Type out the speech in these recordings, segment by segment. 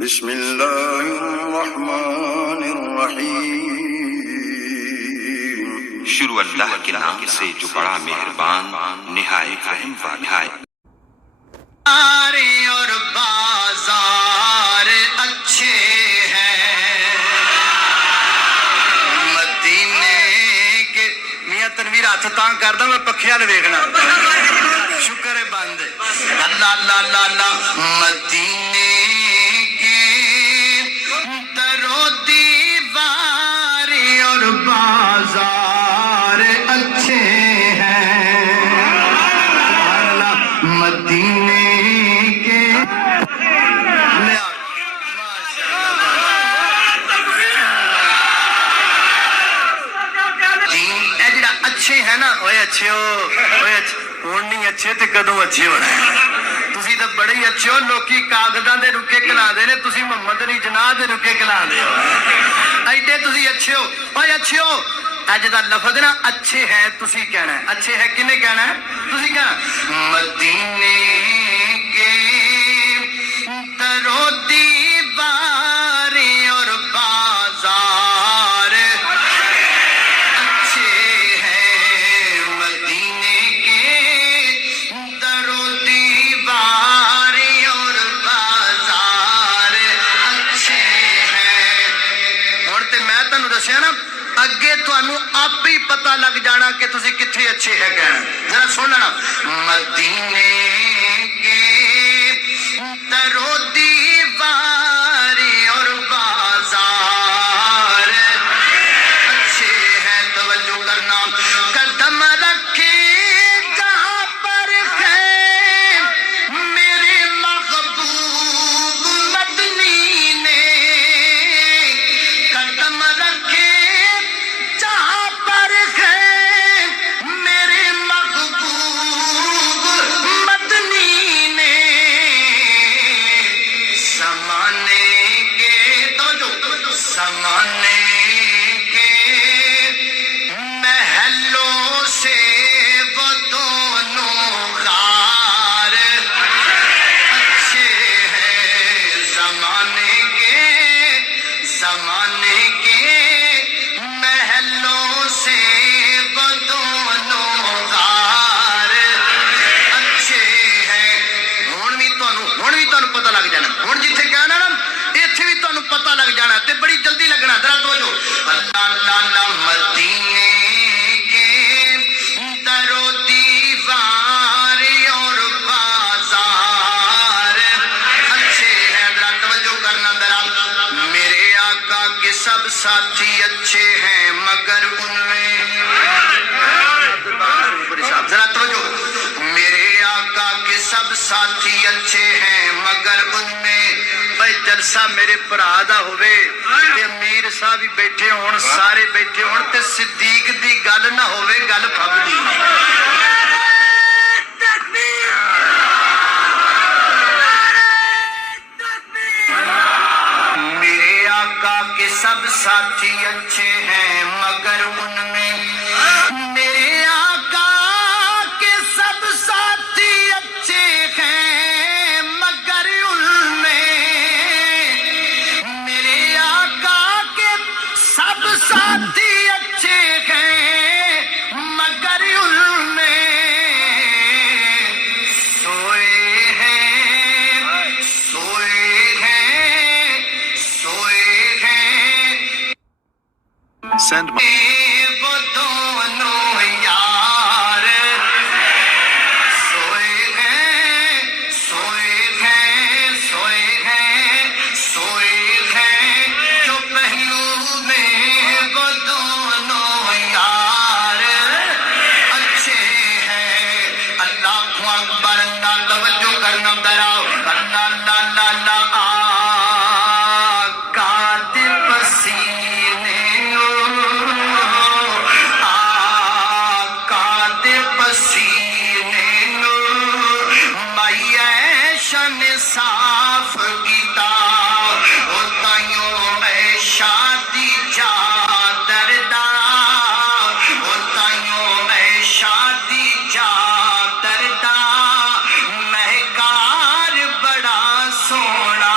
بسم اللہ الرحمن الرحیم۔ شروع اللہ کے نام سے جو بڑا مہربان نہایت رحم والا ہے۔ اور بازار اچھے ہیں مدینے کے۔ میاں تنویر ہاتھ تاں کردا میں پکھے ول ویکھنا، شکر ہے بند اللہ اللہ اللہ اللہ۔ مدینے کے درو دیوار اور بازار اچھے ہیں مدینے کے۔ اچھے ہے نا، اچھے ہو ہوں نہیں اچھے تو کدوں اچھے ہونا ہے؟ تسی تو بڑے ہی اچھے ہو، لوکی کاغذاں دے رکے کھلاندے نے، تسی محمد علی جناح دے رکے کھلاندے ہو، ایڈے تسی اچھے ہو۔ اوے اچھے ہو، اج دا لفظ نا اچھے ہے تسی کہنا ہے، اچھے ہے کنے کہنا ہے؟ تسی کہنا مدینے کے درو دیوار اور بازار اچھے ہیں مدینے کے درو دیوار اور بازار اچھے ہیں۔ ہن تے میں تانوں دسیا نا، اگے تانوں آپ ہی پتہ لگ جانا کہ تسی کتھے اچھے ہے کہنا۔ ذرا سن لینا، مدینے کے درو دیوار اور بازار اچھے ہیں۔ توجہ کرنا، قدم رکھے جہاں پر ہے میرے محبوب مدنی نے، قدم رکھے جہاں پر ہے میرے محبوب مدنی نے، زمانے کے توجہ زمانے کے محلوں سے وہ دونوں غار اچھے ہیں زمانے کے محلوں سے وہ دونوں غار اچھے ہیں۔ ہن بھی تانوں پتہ لگ جانا، ہن جتھے کہنا نا ایتھے بھی تانوں پتہ لگ جانا تے بڑی جلدی لگنا۔ ذرا توجہ، اللہ اللہ اللہ۔ مدینے کے درو دیوار اور بازار اچھے ہیں۔ ذرا توجہ کرنا، ذرا میرے آقا کے سب ساتھی اچھے ہیں مگر ان میں، ذرا توجہ، میرے آقا کے سب ساتھی اچھے ہیں مگر ان میں بھائی جلسہ میرے بھرا دا ہوئے تے امیر صاحب بھی بیٹھے ہون، سارے بیٹھے ہون تے صدیق دی گل نہ ہوئے، گل پھبدی۔ میرے آقا کے سب ساتھی اچھے ہیں مگر ان میں، میرے آقا کے سب ساتھی اچھے ہیں مگر ان میں، میرے آقا کے سب ساتھی اچھے ہیں مگر ان میں، سوئے ہیں Send وہ دونوں یار سوئے ہیں جو پہلو میں وہ دونوں یار اچھے ہیں۔ اللہ اکبر، اللہ توجہ کرنا ذرا، اللہ اللہ اللہ اللہ۔ آقا دے پسینے آقا دے پسینے مائی عائشہ نے صاف کیتا، او تائیوں عائشہ دی چادر دا، او تائیوں عائشہ دی چادر دا مہکار بڑا سونا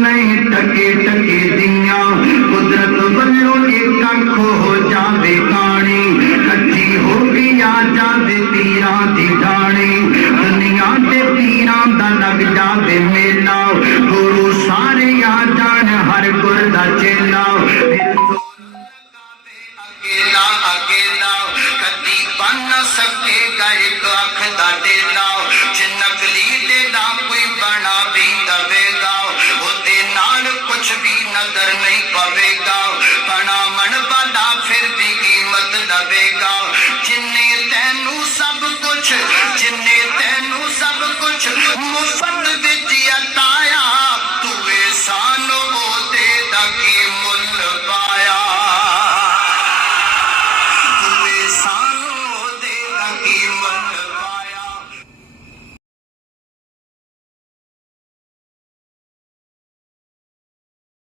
نہیں ٹکے ٹکے دیاں قدرت ولو ایک اکھ ہو جاوے کانی کٹھی ہو گئی آ جاوے تیراں دی ڈھاڑی دنیا تے پیراں دا لگ جاوے میلا گرو سارے آ جان ہر گر دا چیلا اکیلا اکیلا کدی بن نہ سکے گا ایک اکھ دا ڈیلا جے نقلی ڈیلا کوئی بنا بھی دے گا اوتے نال کچھ بھی نظر نہیں پوے گا بنا من والا پھر بھی قیمت دے گا جنے تینوں سب کچھ مفت